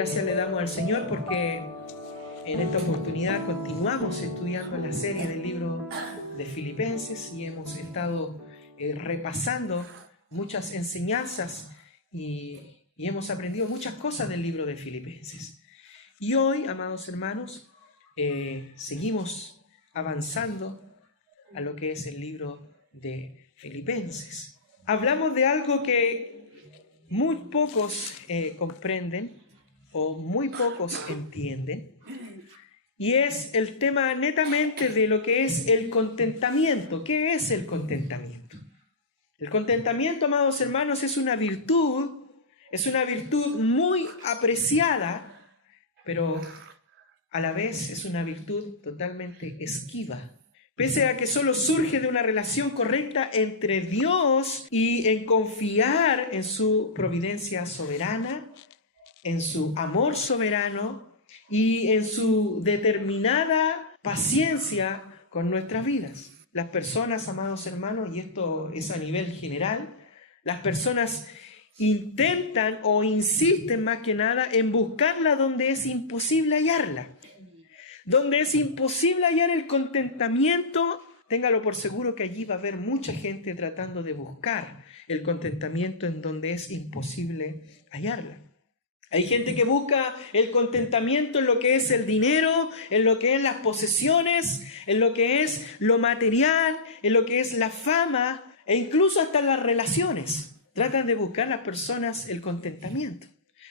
Gracias le damos al Señor porque en esta oportunidad continuamos estudiando la serie del libro de Filipenses y hemos estado repasando muchas enseñanzas y hemos aprendido muchas cosas del libro de Filipenses. Y hoy, amados hermanos, seguimos avanzando a lo que es el libro de Filipenses. Hablamos de algo que muy pocos comprenden o muy pocos entienden, y es el tema netamente de lo que es el contentamiento. ¿Qué es el contentamiento? El contentamiento, amados hermanos, es una virtud muy apreciada, pero a la vez es una virtud totalmente esquiva. Pese a que solo surge de una relación correcta entre Dios y en confiar en su providencia soberana, en su amor soberano y en su determinada paciencia con nuestras vidas. Las personas, amados hermanos, y esto es a nivel general, las personas intentan o insisten más que nada en buscarla donde es imposible hallarla. Donde es imposible hallar el contentamiento, téngalo por seguro que allí va a haber mucha gente tratando de buscar el contentamiento en donde es imposible hallarla. Hay gente que busca el contentamiento en lo que es el dinero, en lo que es las posesiones, en lo que es lo material, en lo que es la fama e incluso hasta las relaciones. Tratan de buscar las personas el contentamiento.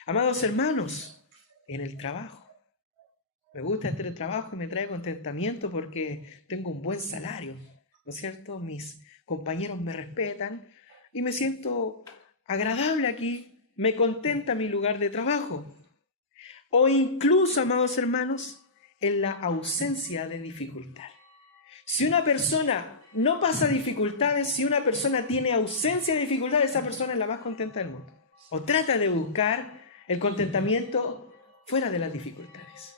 Amados hermanos, en el trabajo. Me gusta este trabajo y me trae contentamiento porque tengo un buen salario, ¿no es cierto? Mis compañeros me respetan y me siento agradable aquí. Me contenta mi lugar de trabajo. O incluso, amados hermanos, en la ausencia de dificultad. Si una persona no pasa dificultades, si una persona tiene ausencia de dificultades, esa persona es la más contenta del mundo. O trata de buscar el contentamiento fuera de las dificultades.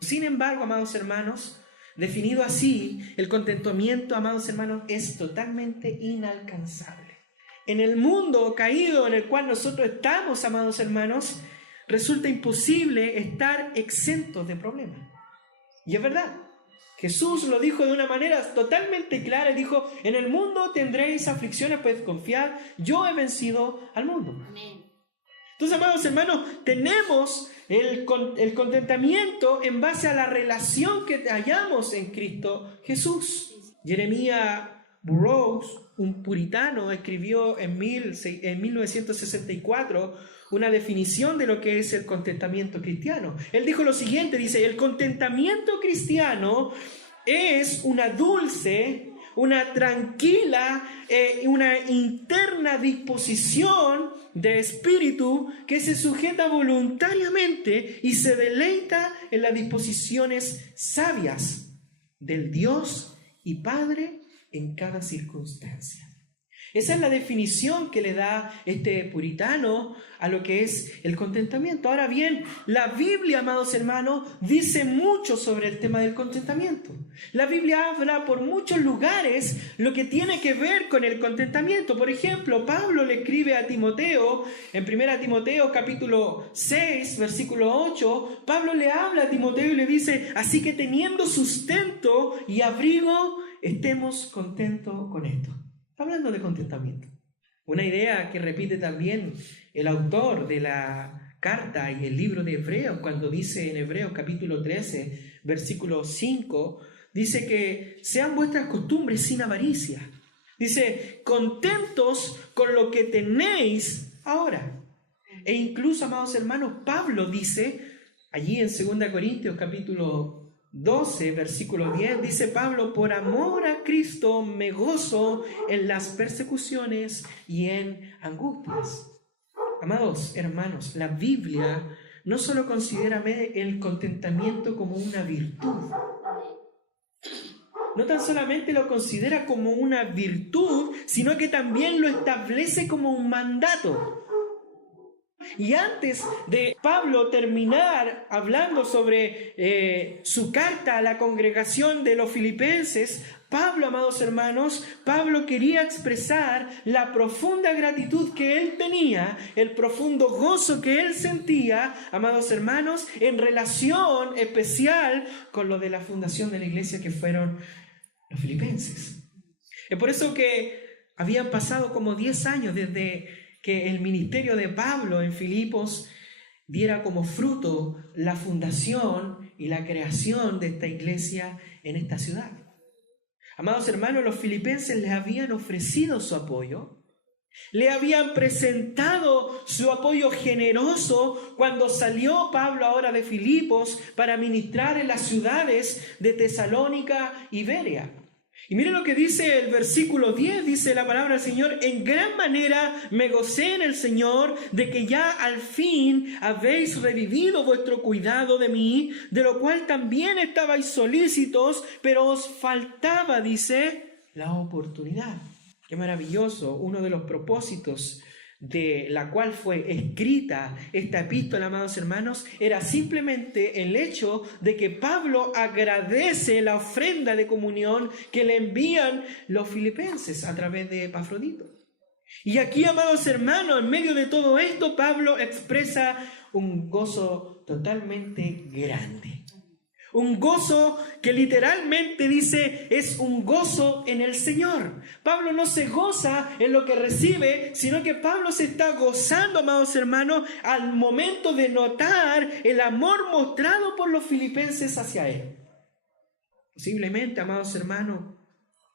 Sin embargo, amados hermanos, definido así, el contentamiento, amados hermanos, es totalmente inalcanzable. En el mundo caído en el cual nosotros estamos, amados hermanos, resulta imposible estar exentos de problemas. Y es verdad. Jesús lo dijo de una manera totalmente clara. Dijo, en el mundo tendréis aflicciones, pues confiad, yo he vencido al mundo. Amén. Entonces, amados hermanos, tenemos el contentamiento en base a la relación que hallamos en Cristo Jesús. Jeremías Burroughs, un puritano, escribió en 1964 una definición de lo que es el contentamiento cristiano. Él dijo lo siguiente, dice, el contentamiento cristiano es una dulce, una tranquila, una interna disposición de espíritu que se sujeta voluntariamente y se deleita en las disposiciones sabias del Dios y Padre en cada circunstancia. Esa es la definición que le da este puritano a lo que es el contentamiento. Ahora bien, la Biblia, amados hermanos, dice mucho sobre el tema del contentamiento. La Biblia habla por muchos lugares lo que tiene que ver con el contentamiento. Por ejemplo, Pablo le escribe a Timoteo, en 1 Timoteo capítulo 6, versículo 8, Pablo le habla a Timoteo y le dice, así que teniendo sustento y abrigo, estemos contentos con esto. Está hablando de contentamiento. Una idea que repite también el autor de la carta y el libro de Hebreos, cuando dice en Hebreos capítulo 13, versículo 5, dice que sean vuestras costumbres sin avaricia. Dice, contentos con lo que tenéis ahora. E incluso, amados hermanos, Pablo dice, allí en 2 Corintios capítulo 12, versículo 10, dice Pablo, por amor a Cristo me gozo en las persecuciones y en angustias. Amados hermanos, la Biblia no solo considera el contentamiento como una virtud, no tan solamente lo considera como una virtud, sino que también lo establece como un mandato. Y antes de Pablo terminar hablando sobre su carta a la congregación de los filipenses, Pablo, amados hermanos, Pablo quería expresar la profunda gratitud que él tenía, el profundo gozo que él sentía, amados hermanos, en relación especial con lo de la fundación de la iglesia que fueron los filipenses. Es por eso que habían pasado como 10 años desde que el ministerio de Pablo en Filipos diera como fruto la fundación y la creación de esta iglesia en esta ciudad. Amados hermanos, los filipenses les habían ofrecido su apoyo, le habían presentado su apoyo generoso cuando salió Pablo ahora de Filipos para ministrar en las ciudades de Tesalónica y Berea. Y miren lo que dice el versículo 10, dice la palabra del Señor: en gran manera me gocé en el Señor de que ya al fin habéis revivido vuestro cuidado de mí, de lo cual también estabais solícitos, pero os faltaba, dice, la oportunidad. Qué maravilloso, uno de los propósitos de la cual fue escrita esta epístola, amados hermanos, era simplemente el hecho de que Pablo agradece la ofrenda de comunión que le envían los filipenses a través de Epafrodito. Y aquí, amados hermanos, en medio de todo esto, Pablo expresa un gozo totalmente grande. Un gozo que literalmente dice es un gozo en el Señor. Pablo no se goza en lo que recibe, sino que Pablo se está gozando, amados hermanos, al momento de notar el amor mostrado por los filipenses hacia él. Posiblemente, amados hermanos,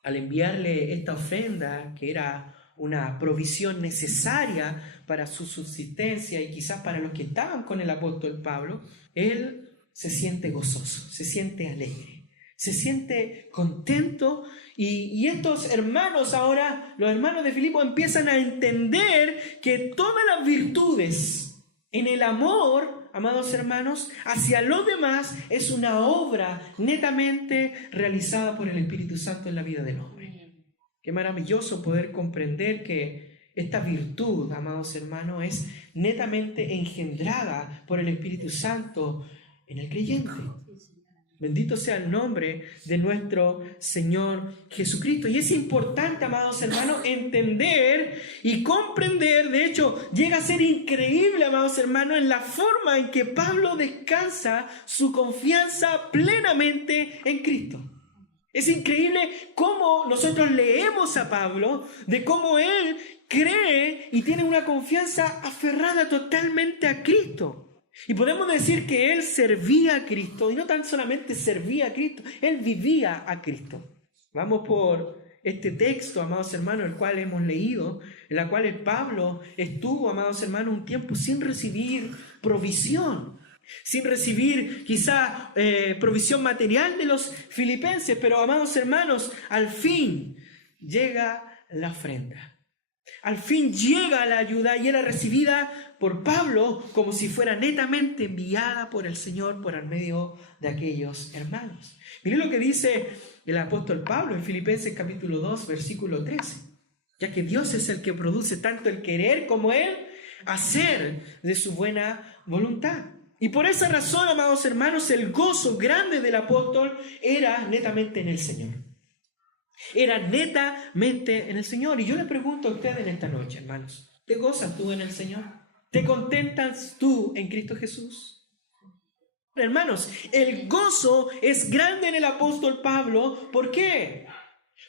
al enviarle esta ofrenda, que era una provisión necesaria para su subsistencia y quizás para los que estaban con el apóstol Pablo, él se siente gozoso, se siente alegre, se siente contento. Y estos hermanos ahora, los hermanos de Filipos, empiezan a entender que todas las virtudes en el amor, amados hermanos, hacia los demás es una obra netamente realizada por el Espíritu Santo en la vida del hombre. Qué maravilloso poder comprender que esta virtud, amados hermanos, es netamente engendrada por el Espíritu Santo en el creyente. Bendito sea el nombre de nuestro Señor Jesucristo. Y es importante, amados hermanos, entender y comprender. De hecho, llega a ser increíble, amados hermanos, en la forma en que Pablo descansa su confianza plenamente en Cristo. Es increíble cómo nosotros leemos a Pablo, de cómo él cree y tiene una confianza aferrada totalmente a Cristo. Y podemos decir que él servía a Cristo, y no tan solamente servía a Cristo, él vivía a Cristo. Vamos por este texto, amados hermanos, el cual hemos leído, en la cual el Pablo estuvo, amados hermanos, un tiempo sin recibir provisión, sin recibir quizá provisión material de los filipenses, pero, amados hermanos, al fin llega la ofrenda. Al fin llega la ayuda y era recibida por Pablo como si fuera netamente enviada por el Señor por el medio de aquellos hermanos. Miren lo que dice el apóstol Pablo en Filipenses capítulo 2, versículo 13. Ya que Dios es el que produce tanto el querer como el hacer de su buena voluntad. Y por esa razón, amados hermanos, el gozo grande del apóstol era netamente en el Señor. Era netamente en el Señor. Y yo le pregunto a ustedes en esta noche, hermanos, ¿te gozas tú en el Señor? ¿Te contentas tú en Cristo Jesús? Hermanos, el gozo es grande en el apóstol Pablo. ¿Por qué?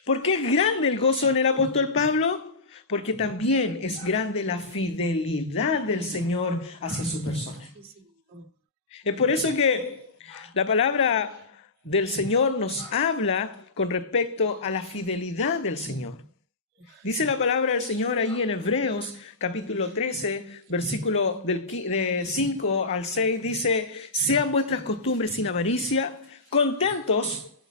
¿Por qué es grande el gozo en el apóstol Pablo? Porque también es grande la fidelidad del Señor hacia su persona. Es por eso que la palabra del Señor nos habla con respecto a la fidelidad del Señor. Dice la palabra del Señor ahí en Hebreos capítulo 13, versículo de 5 al 6, dice: sean vuestras costumbres sin avaricia, contentos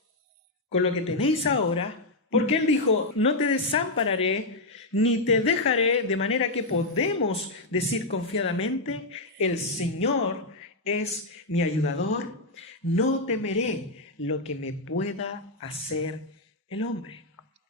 con lo que tenéis ahora, porque Él dijo: no te desampararé, ni te dejaré, de manera que podemos decir confiadamente: el Señor es mi ayudador, no temeré lo que me pueda hacer el hombre.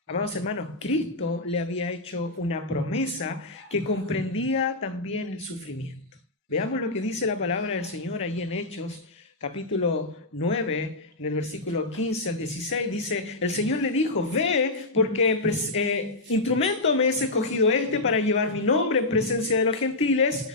Amados hermanos, Cristo le había hecho una promesa que comprendía también el sufrimiento. Veamos lo que dice la palabra del Señor ahí en Hechos, capítulo 9, en el versículo 15 al 16, dice, el Señor le dijo, ve, porque instrumento me es escogido para llevar mi nombre en presencia de los gentiles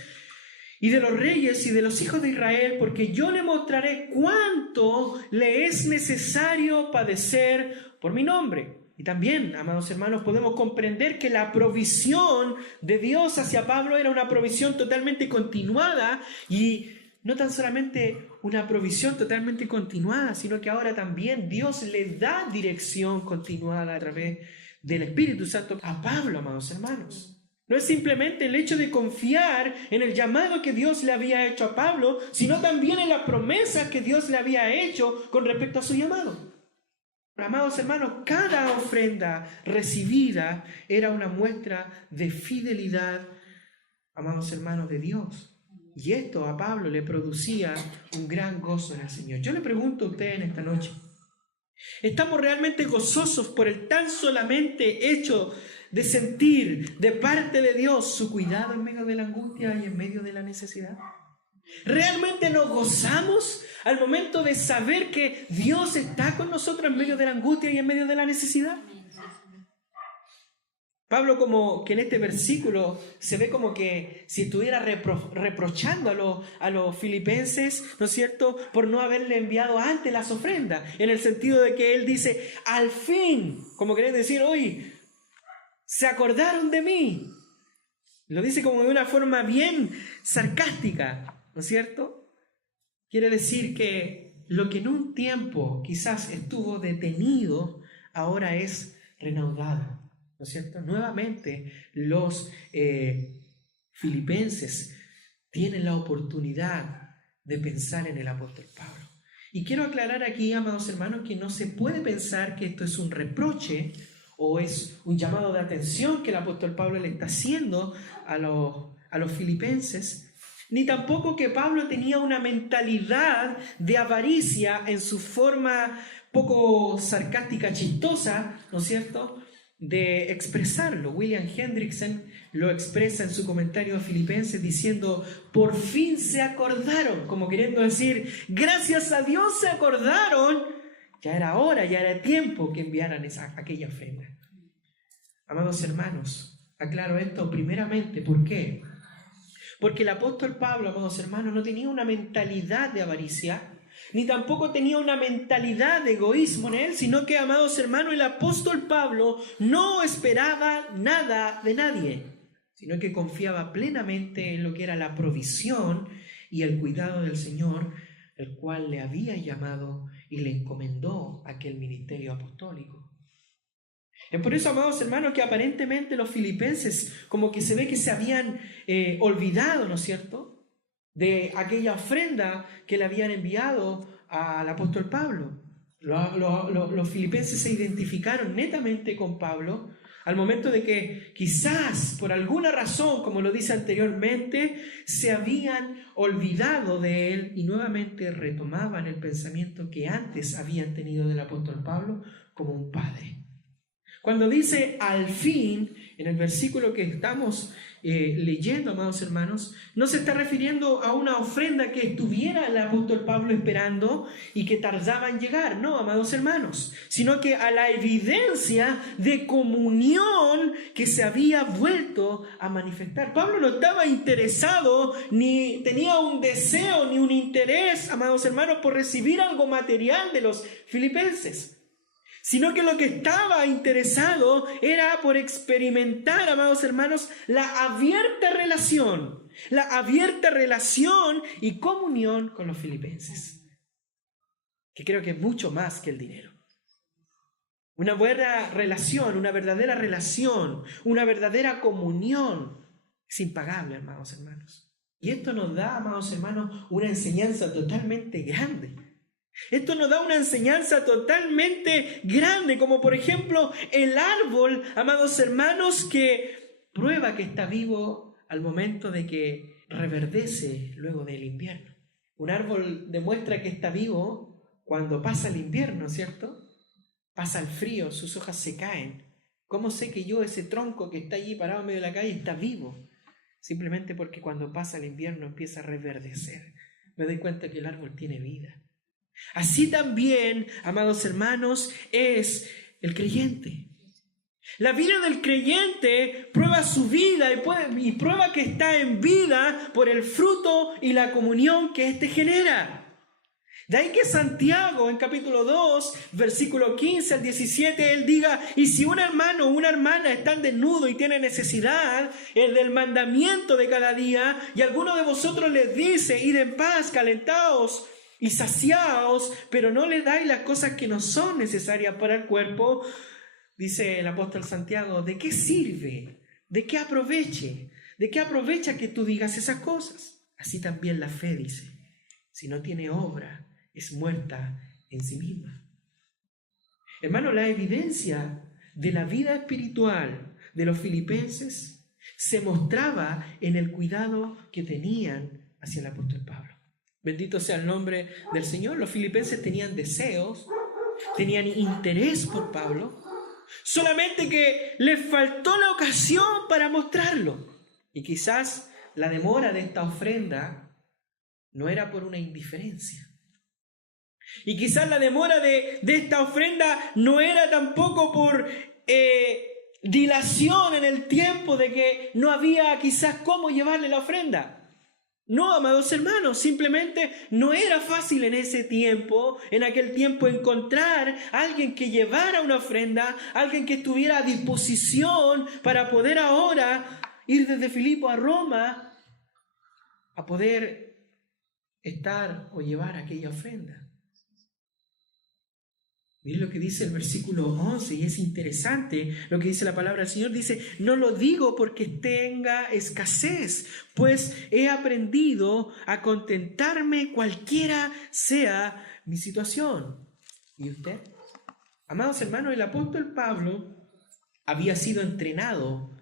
y de los reyes y de los hijos de Israel, porque yo le mostraré cuánto le es necesario padecer por mi nombre. Y también, amados hermanos, podemos comprender que la provisión de Dios hacia Pablo era una provisión totalmente continuada, y no tan solamente una provisión totalmente continuada, sino que ahora también Dios le da dirección continuada a través del Espíritu Santo a Pablo, amados hermanos. No es simplemente el hecho de confiar en el llamado que Dios le había hecho a Pablo, sino también en la promesa que Dios le había hecho con respecto a su llamado. Amados hermanos, cada ofrenda recibida era una muestra de fidelidad, amados hermanos, de Dios. Y esto a Pablo le producía un gran gozo en el Señor. Yo le pregunto a ustedes en esta noche, ¿estamos realmente gozosos por el tan solamente hecho de sentir de parte de Dios su cuidado en medio de la angustia y en medio de la necesidad? ¿Realmente nos gozamos al momento de saber que Dios está con nosotros en medio de la angustia y en medio de la necesidad? Pablo, como que en este versículo se ve como que si estuviera reprochando a los filipenses, ¿no es cierto?, por no haberle enviado antes las ofrendas, en el sentido de que él dice, al fin, como querés decir, hoy se acordaron de mí. Lo dice como de una forma bien sarcástica, ¿no es cierto? Quiere decir que lo que en un tiempo quizás estuvo detenido, ahora es reanudado, ¿no es cierto? Nuevamente los filipenses tienen la oportunidad de pensar en el apóstol Pablo. Y quiero aclarar aquí, amados hermanos, que no se puede pensar que esto es un reproche o es un llamado de atención que el apóstol Pablo le está haciendo a los filipenses, ni tampoco que Pablo tenía una mentalidad de avaricia en su forma poco sarcástica, chistosa, ¿no es cierto?, de expresarlo. William Hendrickson lo expresa en su comentario a Filipenses diciendo, por fin se acordaron, como queriendo decir, gracias a Dios se acordaron, ya era hora, ya era tiempo que enviaran aquella ofrenda. Amados hermanos, aclaro esto primeramente, ¿por qué? Porque el apóstol Pablo, amados hermanos, no tenía una mentalidad de avaricia, ni tampoco tenía una mentalidad de egoísmo en él, sino que, amados hermanos, el apóstol Pablo no esperaba nada de nadie, sino que confiaba plenamente en lo que era la provisión y el cuidado del Señor, el cual le había llamado y le encomendó aquel ministerio apostólico. Es por eso, amados hermanos, que aparentemente los filipenses como que se ve que se habían olvidado, ¿no es cierto?, de aquella ofrenda que le habían enviado al apóstol Pablo. Los filipenses se identificaron netamente con Pablo al momento de que quizás por alguna razón, como lo dice anteriormente, se habían olvidado de él y nuevamente retomaban el pensamiento que antes habían tenido del apóstol Pablo como un padre. Cuando dice al fin, en el versículo que estamos leyendo, amados hermanos, no se está refiriendo a una ofrenda que estuviera el apóstol Pablo esperando y que tardaba en llegar, no, amados hermanos, sino que a la evidencia de comunión que se había vuelto a manifestar. Pablo no estaba interesado, ni tenía un deseo, ni un interés, amados hermanos, por recibir algo material de los filipenses, sino que lo que estaba interesado era por experimentar, amados hermanos, la abierta relación y comunión con los filipenses, que creo que es mucho más que el dinero. Una buena relación, una verdadera relación, una verdadera comunión es impagable, amados hermanos. Y esto nos da, amados hermanos, una enseñanza totalmente grande. Esto nos da una enseñanza totalmente grande, como por ejemplo el árbol, amados hermanos, que prueba que está vivo al momento de que reverdece luego del invierno. Un árbol demuestra que está vivo cuando pasa el invierno, ¿cierto? Pasa el frío, sus hojas se caen. ¿Cómo sé que ese tronco que está allí parado en medio de la calle está vivo? simplemente porque cuando pasa el invierno empieza a reverdecer. Me doy cuenta que el árbol tiene vida. Así también, amados hermanos, es el creyente. La vida del creyente prueba su vida y prueba que está en vida por el fruto y la comunión que éste genera. De ahí que Santiago en capítulo 2, versículo 15 al 17, él diga: y si un hermano o una hermana están desnudos y tienen necesidad del mandamiento de cada día, y alguno de vosotros les dice: id en paz, calentaos y saciaos, pero no le dais las cosas que no son necesarias para el cuerpo, dice el apóstol Santiago, ¿de qué sirve? ¿De qué aproveche? ¿De qué aprovecha que tú digas esas cosas? Así también la fe, dice, si no tiene obra, es muerta en sí misma. Hermano, la evidencia de la vida espiritual de los filipenses se mostraba en el cuidado que tenían hacia el apóstol Pablo. Bendito sea el nombre del Señor. Los filipenses tenían deseos, tenían interés por Pablo, solamente que les faltó la ocasión para mostrarlo. Y quizás la demora de esta ofrenda no era por una indiferencia. Y quizás la demora de esta ofrenda no era tampoco por dilación en el tiempo, de que no había quizás cómo llevarle la ofrenda. No, amados hermanos, simplemente no era fácil en ese tiempo, en aquel tiempo, encontrar a alguien que llevara una ofrenda, alguien que estuviera a disposición para poder ahora ir desde Filipo a Roma a poder estar o llevar aquella ofrenda. Miren lo que dice el versículo 11, y es interesante lo que dice la palabra del Señor. Dice: no lo digo porque tenga escasez, pues he aprendido a contentarme cualquiera sea mi situación. ¿Y usted? Amados hermanos, el apóstol Pablo había sido entrenado,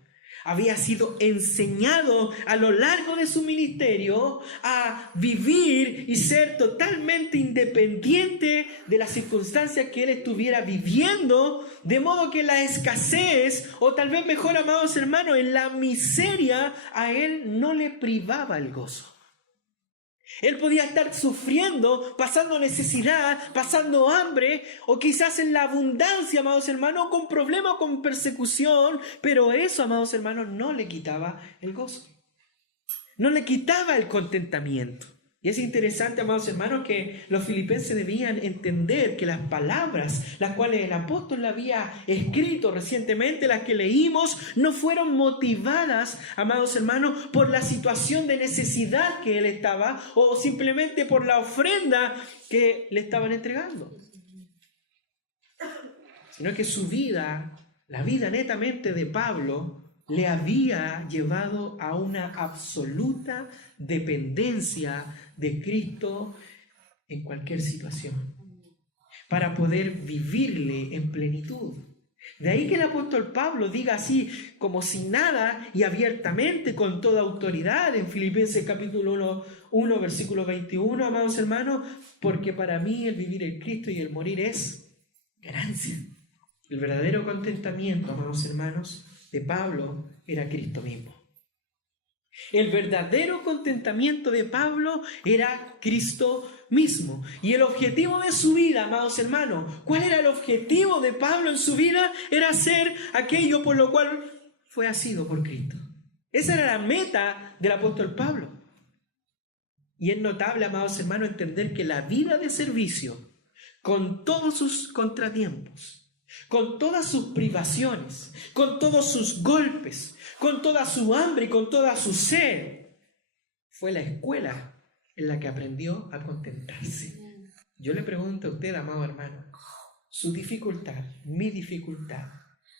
había sido enseñado a lo largo de su ministerio a vivir y ser totalmente independiente de las circunstancias que él estuviera viviendo, de modo que la escasez, o tal vez mejor, amados hermanos, en la miseria, a él no le privaba el gozo. Él podía estar sufriendo, pasando necesidad, pasando hambre, o quizás en la abundancia, amados hermanos, con problemas, con persecución, pero eso, amados hermanos, no le quitaba el gozo, no le quitaba el contentamiento. Y es interesante, amados hermanos, que los filipenses debían entender que las palabras, las cuales el apóstol había escrito recientemente, las que leímos, no fueron motivadas, amados hermanos, por la situación de necesidad que él estaba, o simplemente por la ofrenda que le estaban entregando, sino que su vida, la vida netamente de Pablo, le había llevado a una absoluta dependencia de Cristo en cualquier situación, para poder vivirle en plenitud. De ahí que el apóstol Pablo diga así, como sin nada y abiertamente, con toda autoridad, en Filipenses capítulo 1, versículo 21, amados hermanos, porque para mí el vivir es Cristo y el morir es ganancia. El verdadero contentamiento, amados hermanos, de Pablo era Cristo mismo. El verdadero contentamiento de Pablo era Cristo mismo. Y el objetivo de su vida, amados hermanos, ¿cuál era el objetivo de Pablo en su vida? Era hacer aquello por lo cual fue asido por Cristo. Esa era la meta del apóstol Pablo. Y es notable, amados hermanos, entender que la vida de servicio, con todos sus contratiempos, con todas sus privaciones, con todos sus golpes, con toda su hambre y con toda su sed, fue la escuela en la que aprendió a contentarse. Yo le pregunto a usted, amado hermano, su dificultad, mi dificultad,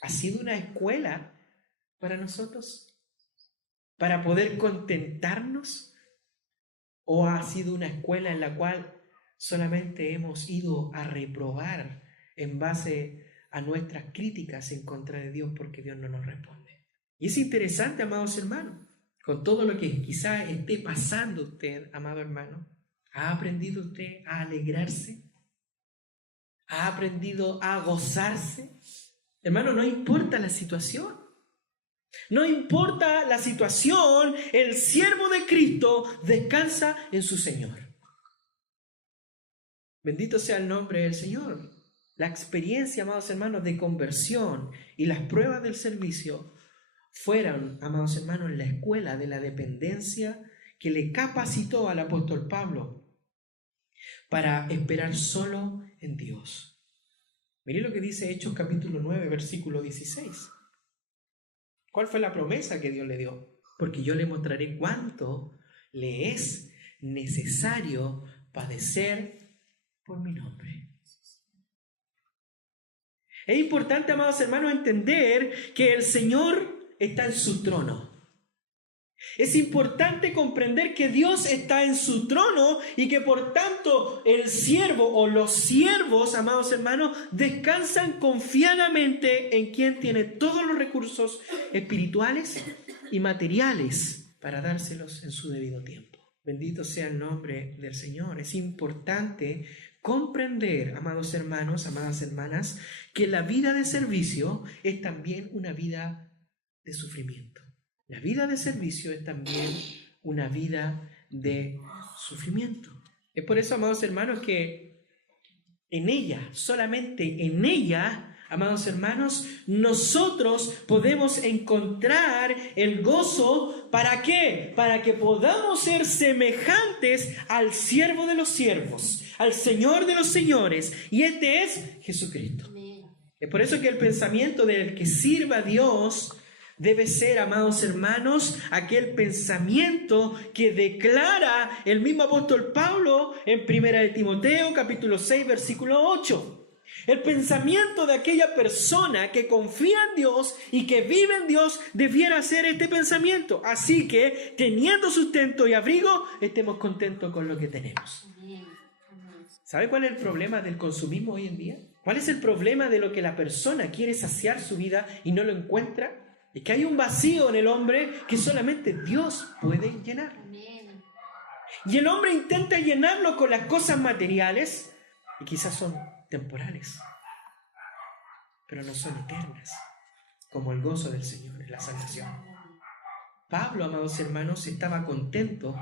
¿ha sido una escuela para nosotros para poder contentarnos? ¿O ha sido una escuela en la cual solamente hemos ido a reprobar en base a nuestras críticas en contra de Dios porque Dios no nos responde? Y es interesante, amados hermanos, con todo lo que quizá esté pasando usted, amado hermano, ¿ha aprendido usted a alegrarse? ¿Ha aprendido a gozarse? Hermano, no importa la situación. No importa la situación, el siervo de Cristo descansa en su Señor. Bendito sea el nombre del Señor. La experiencia, amados hermanos, de conversión y las pruebas del servicio fueron, amados hermanos, la escuela de la dependencia que le capacitó al apóstol Pablo para esperar solo en Dios. Miré lo que dice Hechos capítulo 9, versículo 16. ¿Cuál fue la promesa que Dios le dio? Porque yo le mostraré cuánto le es necesario padecer por mi nombre. Es importante, amados hermanos, entender que el Señor está en su trono. Es importante comprender que Dios está en su trono y que por tanto el siervo o los siervos, amados hermanos, descansan confiadamente en quien tiene todos los recursos espirituales y materiales para dárselos en su debido tiempo. Bendito sea el nombre del Señor. Es importante comprender, amados hermanos, amadas hermanas, que la vida de servicio es también una vida de sufrimiento. La vida de servicio es también una vida de sufrimiento. Es por eso, amados hermanos, que en ella, solamente en ella, amados hermanos, nosotros podemos encontrar el gozo. ¿Para qué? Para que podamos ser semejantes al siervo de los siervos, al Señor de los señores, y este es Jesucristo. Es por eso que el pensamiento del que sirva a Dios debe ser, amados hermanos, aquel pensamiento que declara el mismo apóstol Pablo en 1 de Timoteo, capítulo 6, versículo 8. El pensamiento de aquella persona que confía en Dios y que vive en Dios debiera ser este pensamiento. Así que, teniendo sustento y abrigo, estemos contentos con lo que tenemos. ¿Sabe cuál es el problema del consumismo hoy en día? ¿Cuál es el problema de lo que la persona quiere saciar su vida y no lo encuentra? Es que hay un vacío en el hombre que solamente Dios puede llenar. Y el hombre intenta llenarlo con las cosas materiales y quizás son temporales, pero no son eternas, como el gozo del Señor en la salvación. Pablo, amados hermanos, estaba contento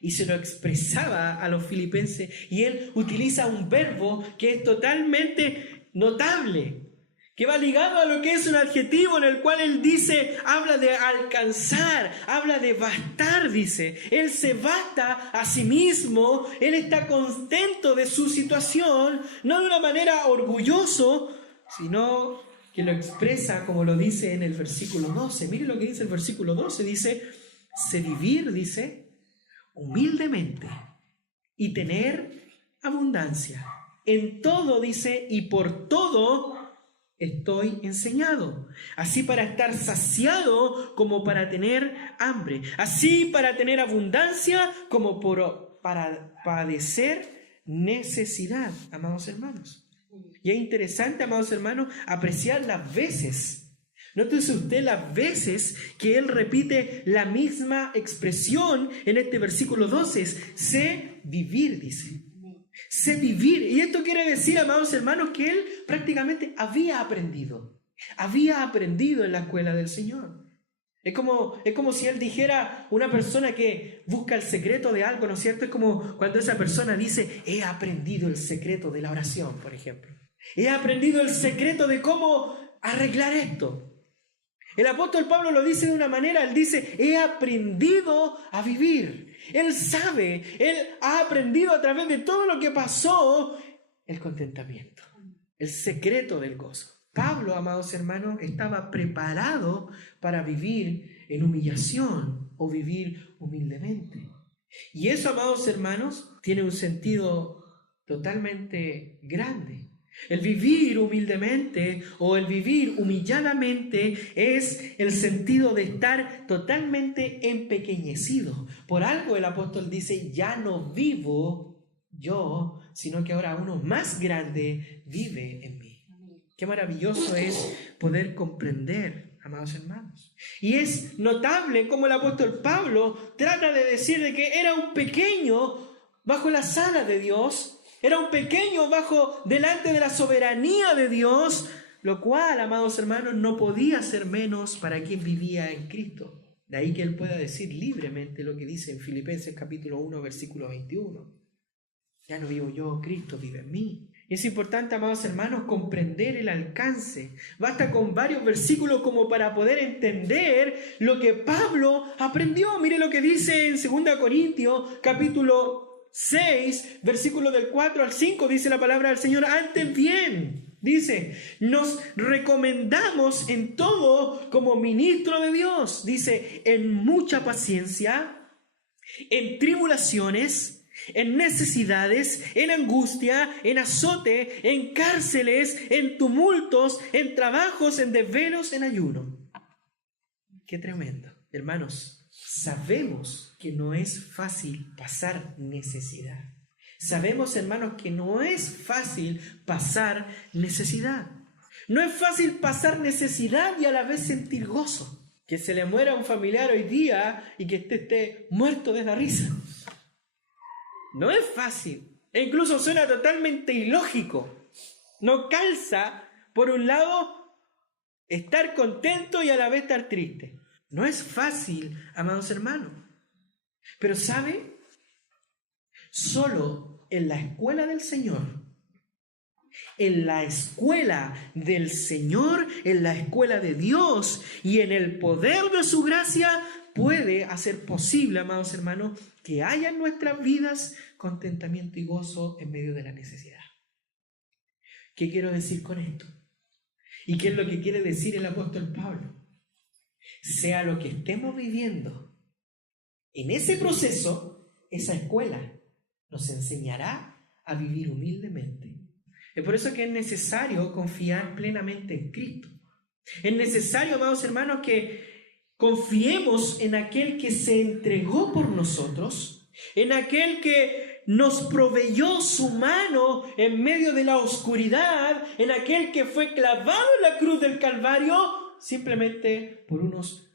y se lo expresaba a los filipenses, y él utiliza un verbo que es totalmente notable, que va ligado a lo que es un adjetivo en el cual él dice, habla de alcanzar, habla de bastar, dice. Él se basta a sí mismo, él está contento de su situación, no de una manera orgulloso, sino que lo expresa como lo dice en el versículo 12. Mire lo que dice el versículo 12, dice, sé vivir, dice, humildemente y tener abundancia. En todo, dice, y por todo estoy enseñado, así para estar saciado como para tener hambre, así para tener abundancia como para padecer necesidad, amados hermanos. Y es interesante, amados hermanos, apreciar las veces. Nótese usted las veces que él repite la misma expresión en este versículo 12, sé vivir, dice. Sé vivir. Y esto quiere decir, amados hermanos, que él prácticamente había aprendido en la escuela del Señor. Es como si él dijera, una persona que busca el secreto de algo, ¿no es cierto? Es como cuando esa persona dice, he aprendido el secreto de la oración, por ejemplo. He aprendido el secreto de cómo arreglar esto. El apóstol Pablo lo dice de una manera, él dice, he aprendido a vivir. Él sabe, él ha aprendido a través de todo lo que pasó el contentamiento, el secreto del gozo. Pablo, amados hermanos, estaba preparado para vivir en humillación o vivir humildemente. Y eso, amados hermanos, tiene un sentido totalmente grande. El vivir humildemente o el vivir humilladamente es el sentido de estar totalmente empequeñecido. Por algo el apóstol dice, ya no vivo yo, sino que ahora uno más grande vive en mí. Qué maravilloso es poder comprender, amados hermanos. Y es notable cómo el apóstol Pablo trata de decir de que era un pequeño bajo la sala de Dios. Era un pequeño delante de la soberanía de Dios, lo cual, amados hermanos, no podía ser menos para quien vivía en Cristo. De ahí que él pueda decir libremente lo que dice en Filipenses capítulo 1, versículo 21. Ya no vivo yo, Cristo vive en mí. Es importante, amados hermanos, comprender el alcance. Basta con varios versículos como para poder entender lo que Pablo aprendió. Mire lo que dice en 2 Corintios capítulo 6, versículo del 4 al 5, dice la palabra del Señor. Antes bien, dice, nos recomendamos en todo como ministro de Dios. Dice, en mucha paciencia, en tribulaciones, en necesidades, en angustia, en azote, en cárceles, en tumultos, en trabajos, en desvelos, en ayuno. Qué tremendo. Hermanos, sabemos que no es fácil pasar necesidad. Sabemos, hermanos, que no es fácil pasar necesidad. No es fácil pasar necesidad y a la vez sentir gozo. Que se le muera un familiar hoy día y que esté muerto de la risa. No es fácil, e incluso suena totalmente ilógico. No calza, por un lado, estar contento y a la vez estar triste. No es fácil, amados hermanos. Pero ¿sabe? Solo en la escuela del Señor, en la escuela del Señor, en la escuela de Dios y en el poder de su gracia, puede hacer posible, amados hermanos, que haya en nuestras vidas contentamiento y gozo en medio de la necesidad. ¿Qué quiero decir con esto? ¿Y qué es lo que quiere decir el apóstol Pablo? Sea lo que estemos viviendo, en ese proceso, esa escuela nos enseñará a vivir humildemente. Es por eso que es necesario confiar plenamente en Cristo. Es necesario, amados hermanos, que confiemos en aquel que se entregó por nosotros, en aquel que nos proveyó su mano en medio de la oscuridad, en aquel que fue clavado en la cruz del Calvario simplemente por unos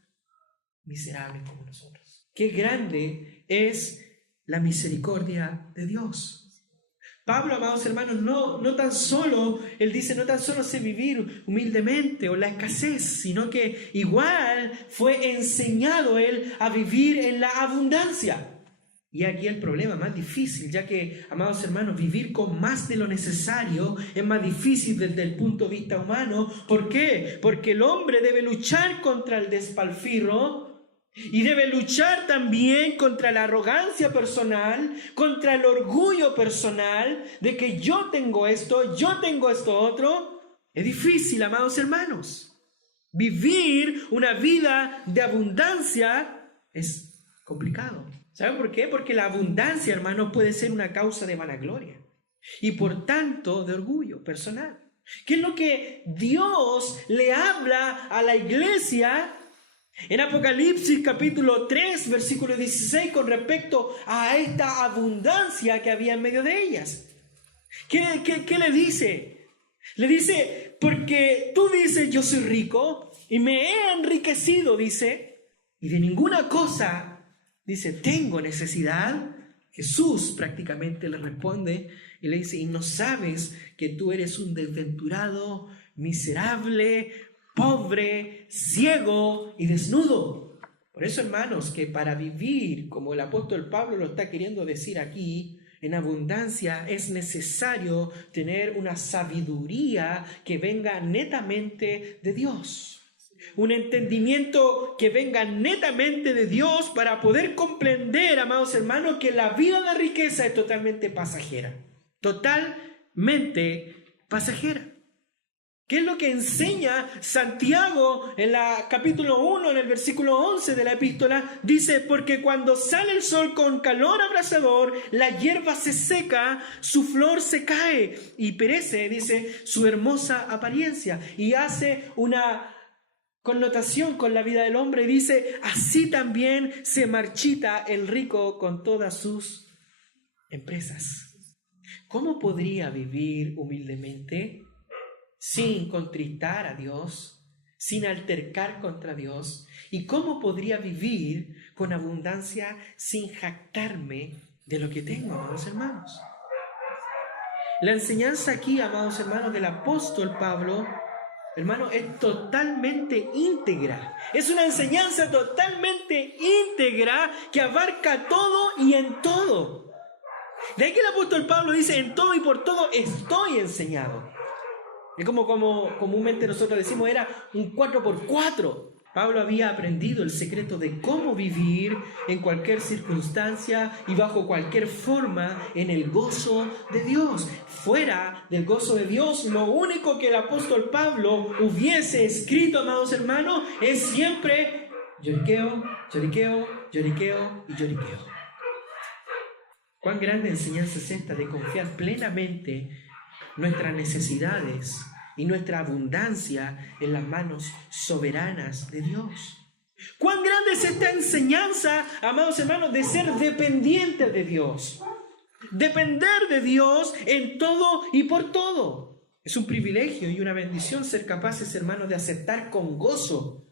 miserables como nosotros. Qué grande es la misericordia de Dios. Pablo, amados hermanos, no tan solo, él dice, no tan solo sé vivir humildemente o la escasez, sino que igual fue enseñado él a vivir en la abundancia. Y aquí el problema más difícil, ya que, amados hermanos, vivir con más de lo necesario es más difícil desde el punto de vista humano. ¿Por qué? Porque el hombre debe luchar contra el despilfarro y debe luchar también contra la arrogancia personal, contra el orgullo personal de que yo tengo esto otro. Es difícil, amados hermanos. Vivir una vida de abundancia es complicado. ¿Saben por qué? Porque la abundancia, hermanos, puede ser una causa de vanagloria y por tanto de orgullo personal. ¿Qué es lo que Dios le habla a la iglesia en Apocalipsis capítulo 3, versículo 16 con respecto a esta abundancia que había en medio de ellas? ¿Qué le dice? Le dice, porque tú dices yo soy rico y me he enriquecido, dice, y de ninguna cosa, dice, tengo necesidad. Jesús prácticamente le responde y le dice, y no sabes que tú eres un desventurado, miserable, pobre, ciego y desnudo. Por eso, hermanos, que para vivir, como el apóstol Pablo lo está queriendo decir aquí, en abundancia, es necesario tener una sabiduría que venga netamente de Dios. Un entendimiento que venga netamente de Dios para poder comprender, amados hermanos, que la vida de riqueza es totalmente pasajera. Totalmente pasajera. ¿Qué es lo que enseña Santiago en la capítulo 1, en el versículo 11 de la epístola? Dice, porque cuando sale el sol con calor abrasador, la hierba se seca, su flor se cae y perece, dice, su hermosa apariencia. Y hace una connotación con la vida del hombre y dice, así también se marchita el rico con todas sus empresas. ¿Cómo podría vivir humildemente sin contristar a Dios, sin altercar contra Dios? ¿Y cómo podría vivir con abundancia sin jactarme de lo que tengo, amados hermanos? La enseñanza aquí, amados hermanos, del apóstol Pablo hermano, es totalmente íntegra. Es una enseñanza totalmente íntegra que abarca todo y en todo. De ahí que el apóstol Pablo dice, en todo y por todo estoy enseñado. Es como comúnmente nosotros decimos, era un 4x4. Pablo había aprendido el secreto de cómo vivir en cualquier circunstancia y bajo cualquier forma en el gozo de Dios. Fuera del gozo de Dios, lo único que el apóstol Pablo hubiese escrito, amados hermanos, es siempre lloriqueo, lloriqueo, lloriqueo y lloriqueo. Cuán grande enseñanza es esta de confiar plenamente nuestras necesidades y nuestra abundancia en las manos soberanas de Dios. Cuán grande es esta enseñanza, amados hermanos, de ser dependientes de Dios. Depender de Dios en todo y por todo. Es un privilegio y una bendición ser capaces, hermanos, de aceptar con gozo.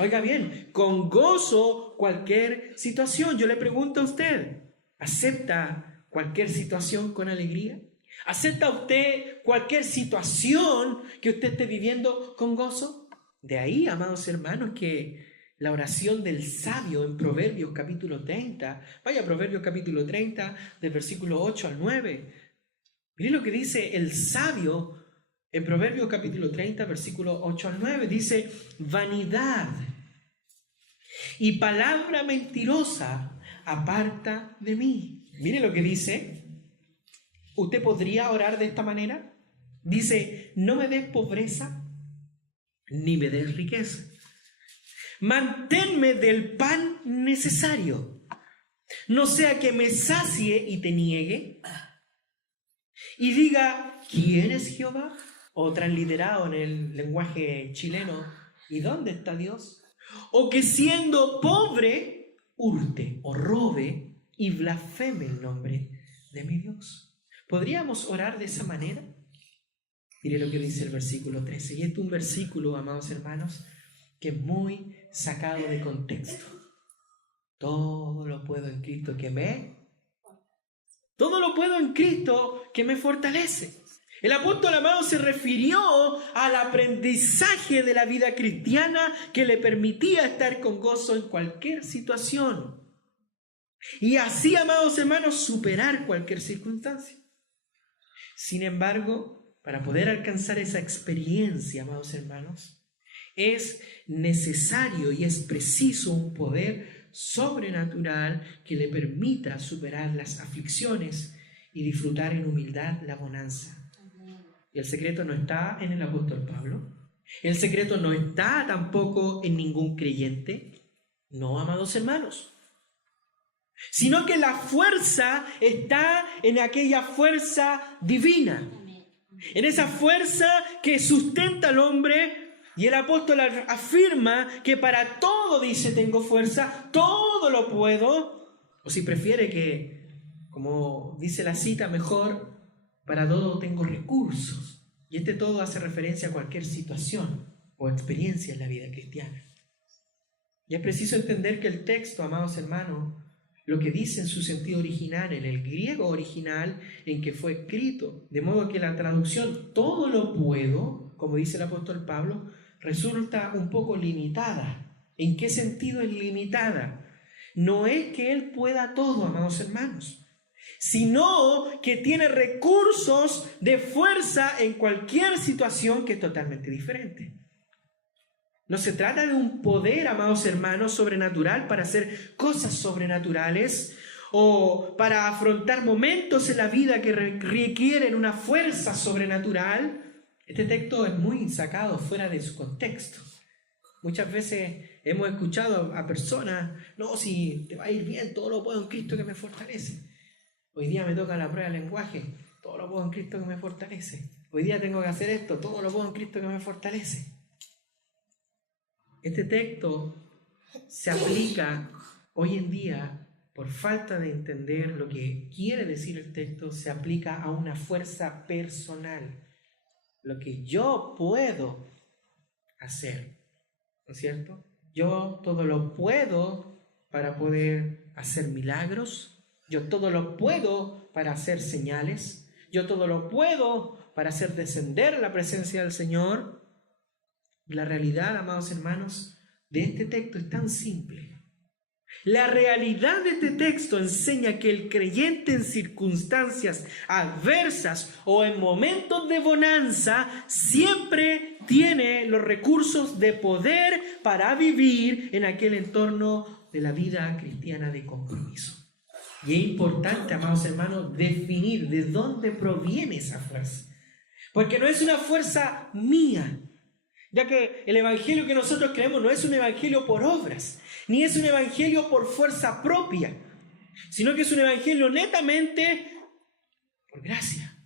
Oiga bien, con gozo cualquier situación. Yo le pregunto a usted, ¿acepta cualquier situación con alegría? ¿Acepta usted cualquier situación que usted esté viviendo con gozo? De ahí, amados hermanos, que la oración del sabio en Proverbios capítulo 30, vaya a Proverbios capítulo 30, del versículo 8 al 9. Mire lo que dice el sabio en Proverbios capítulo 30, versículo 8 al 9. Dice, vanidad y palabra mentirosa aparta de mí. Mire lo que dice. ¿Usted podría orar de esta manera? Dice, no me des pobreza, ni me des riqueza. Manténme del pan necesario, no sea que me sacie y te niegue, y diga, ¿quién es Jehová? O transliterado en el lenguaje chileno, ¿y dónde está Dios? O que siendo pobre, hurte o robe y blasfeme el nombre de mi Dios. ¿Podríamos orar de esa manera? Mire lo que dice el versículo 13. Y este es un versículo, amados hermanos, que es muy sacado de contexto. Todo lo puedo en Cristo que me fortalece. El apóstol amado se refirió al aprendizaje de la vida cristiana que le permitía estar con gozo en cualquier situación. Y así, amados hermanos, superar cualquier circunstancia. Sin embargo, para poder alcanzar esa experiencia, amados hermanos, es necesario y es preciso un poder sobrenatural que le permita superar las aflicciones y disfrutar en humildad la bonanza. Y el secreto no está en el apóstol Pablo. El secreto no está tampoco en ningún creyente. No, amados hermanos. Sino que la fuerza está en aquella fuerza divina. En esa fuerza que sustenta al hombre. Y el apóstol afirma que para todo, dice, tengo fuerza, todo lo puedo. O si prefiere que, como dice la cita, mejor, para todo tengo recursos. Y este todo hace referencia a cualquier situación o experiencia en la vida cristiana. Y es preciso entender que el texto, amados hermanos, lo que dice en su sentido original, en el griego original en que fue escrito, de modo que la traducción todo lo puedo, como dice el apóstol Pablo, resulta un poco limitada. ¿En qué sentido es limitada? No es que él pueda todo, amados hermanos, sino que tiene recursos de fuerza en cualquier situación que es totalmente diferente. No se trata de un poder, amados hermanos, sobrenatural para hacer cosas sobrenaturales o para afrontar momentos en la vida que requieren una fuerza sobrenatural. Este texto es muy sacado fuera de su contexto. Muchas veces hemos escuchado a personas, no, si te va a ir bien, todo lo puedo en Cristo que me fortalece. Hoy día me toca la prueba del lenguaje, todo lo puedo en Cristo que me fortalece. Hoy día tengo que hacer esto, todo lo puedo en Cristo que me fortalece. Este texto se aplica hoy en día, por falta de entender lo que quiere decir el texto, se aplica a una fuerza personal. Lo que yo puedo hacer, ¿no es cierto? Yo todo lo puedo para poder hacer milagros, yo todo lo puedo para hacer señales, yo todo lo puedo para hacer descender la presencia del Señor. La realidad, amados hermanos, de este texto es tan simple. La realidad de este texto enseña que el creyente en circunstancias adversas o en momentos de bonanza siempre tiene los recursos de poder para vivir en aquel entorno de la vida cristiana de compromiso. Y es importante, amados hermanos, definir de dónde proviene esa fuerza. Porque no es una fuerza mía, ya que el evangelio que nosotros creemos no es un evangelio por obras, ni es un evangelio por fuerza propia, sino que es un evangelio netamente por gracia,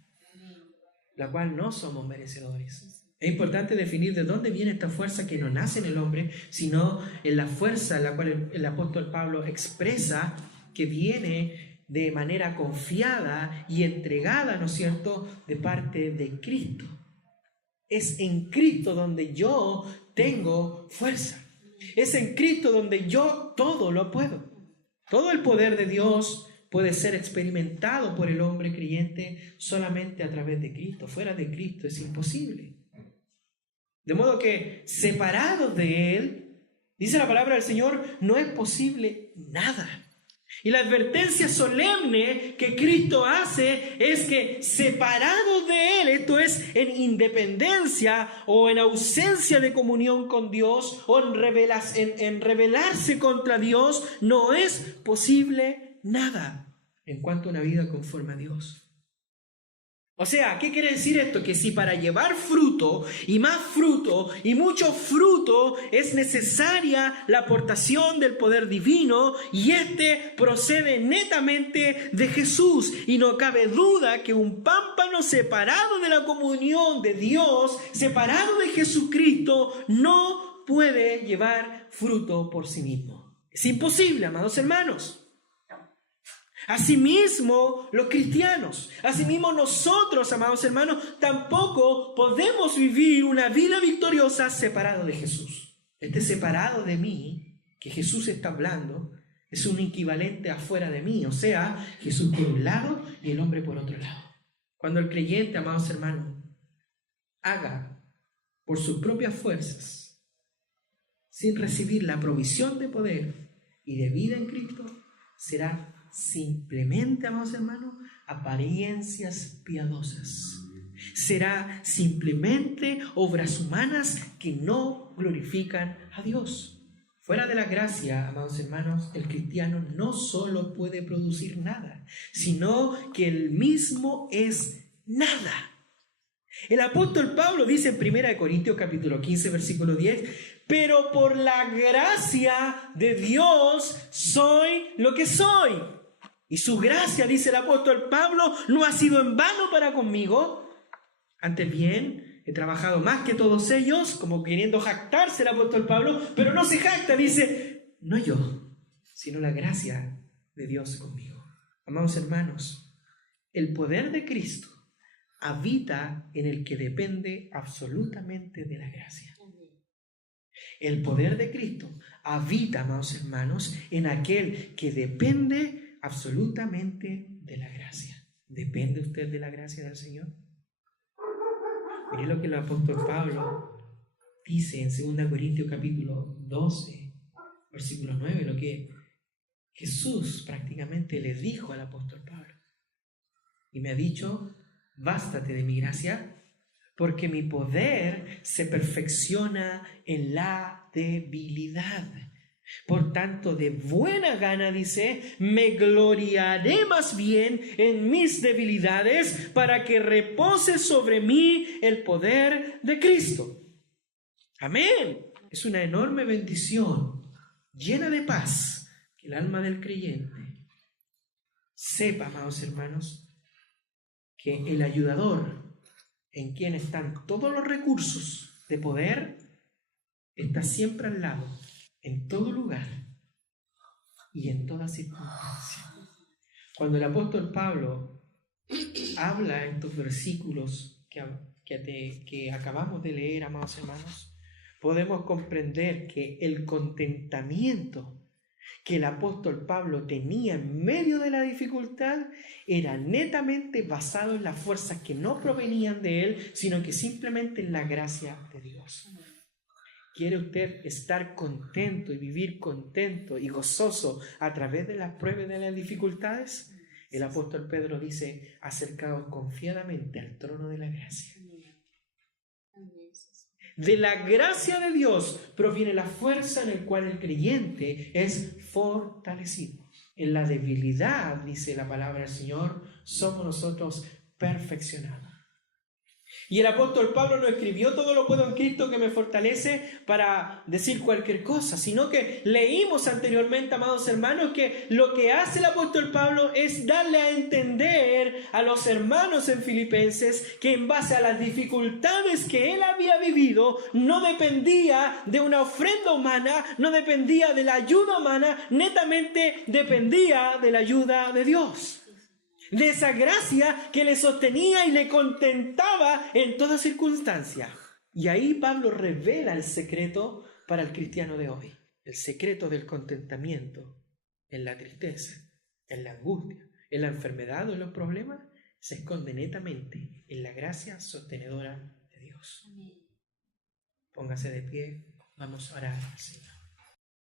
la cual no somos merecedores. Es importante definir de dónde viene esta fuerza que no nace en el hombre, sino en la fuerza en la cual el apóstol Pablo expresa que viene de manera confiada y entregada, ¿no es cierto?, de parte de Cristo. Es en Cristo donde yo tengo fuerza. Es en Cristo donde yo todo lo puedo. Todo el poder de Dios puede ser experimentado por el hombre creyente solamente a través de Cristo. Fuera de Cristo es imposible. De modo que separados de Él, dice la palabra del Señor, no es posible nada. Y la advertencia solemne que Cristo hace es que separados de Él, esto es en independencia o en ausencia de comunión con Dios o en rebelarse contra Dios, no es posible nada en cuanto a una vida conforme a Dios. O sea, ¿qué quiere decir esto? Que si para llevar fruto y más fruto y mucho fruto es necesaria la aportación del poder divino, y este procede netamente de Jesús, y no cabe duda que un pámpano separado de la comunión de Dios, separado de Jesucristo, no puede llevar fruto por sí mismo. Es imposible, amados hermanos. Asimismo, los cristianos, asimismo nosotros, amados hermanos, tampoco podemos vivir una vida victoriosa separado de Jesús. Este separado de mí, que Jesús está hablando, es un equivalente afuera de mí, o sea, Jesús por un lado y el hombre por otro lado. Cuando el creyente, amados hermanos, haga por sus propias fuerzas, sin recibir la provisión de poder y de vida en Cristo, será simplemente, amados hermanos, apariencias piadosas. Será simplemente obras humanas que no glorifican a Dios. Fuera de la gracia, amados hermanos, el cristiano no solo puede producir nada, sino que él mismo es nada. El apóstol Pablo dice en 1 Corintios capítulo 15, versículo 10, pero por la gracia de Dios soy lo que soy. Y su gracia, dice el apóstol Pablo, no ha sido en vano para conmigo. Antes bien, he trabajado más que todos ellos, como queriendo jactarse el apóstol Pablo, pero no se jacta, dice, no yo, sino la gracia de Dios conmigo. Amados hermanos, el poder de Cristo habita en el que depende absolutamente de la gracia. El poder de Cristo habita, amados hermanos, en aquel que depende absolutamente de la gracia. ¿Depende usted de la gracia del Señor? Mire lo que el apóstol Pablo dice en 2 Corintios capítulo 12, versículo 9, lo que Jesús prácticamente le dijo al apóstol Pablo. Y me ha dicho, bástate de mi gracia, porque mi poder se perfecciona en la debilidad. Por tanto, de buena gana, dice, me gloriaré más bien en mis debilidades para que repose sobre mí el poder de Cristo. Amén. Es una enorme bendición, llena de paz, que el alma del creyente sepa, amados hermanos, que el ayudador, en quien están todos los recursos de poder, está siempre al lado, en todo lugar y en toda circunstancia. Cuando el apóstol Pablo habla en estos versículos que acabamos de leer, amados hermanos, podemos comprender que el contentamiento que el apóstol Pablo tenía en medio de la dificultad era netamente basado en las fuerzas que no provenían de él, sino que simplemente en la gracia de Dios. ¿Quiere usted estar contento y vivir contento y gozoso a través de las pruebas y de las dificultades? El apóstol Pedro dice: acercaos confiadamente al trono de la gracia. De la gracia de Dios proviene la fuerza en la cual el creyente es fortalecido. En la debilidad, dice la palabra del Señor, somos nosotros perfeccionados. Y el apóstol Pablo no escribió todo lo puedo en Cristo que me fortalece para decir cualquier cosa, sino que leímos anteriormente, amados hermanos, que lo que hace el apóstol Pablo es darle a entender a los hermanos en Filipenses que en base a las dificultades que él había vivido, no dependía de una ofrenda humana, no dependía de la ayuda humana, netamente dependía de la ayuda de Dios. De esa gracia que le sostenía y le contentaba en toda circunstancia. Y ahí Pablo revela el secreto para el cristiano de hoy. El secreto del contentamiento en la tristeza, en la angustia, en la enfermedad o en los problemas se esconde netamente en la gracia sostenedora de Dios. Póngase de pie, vamos a orar al Señor.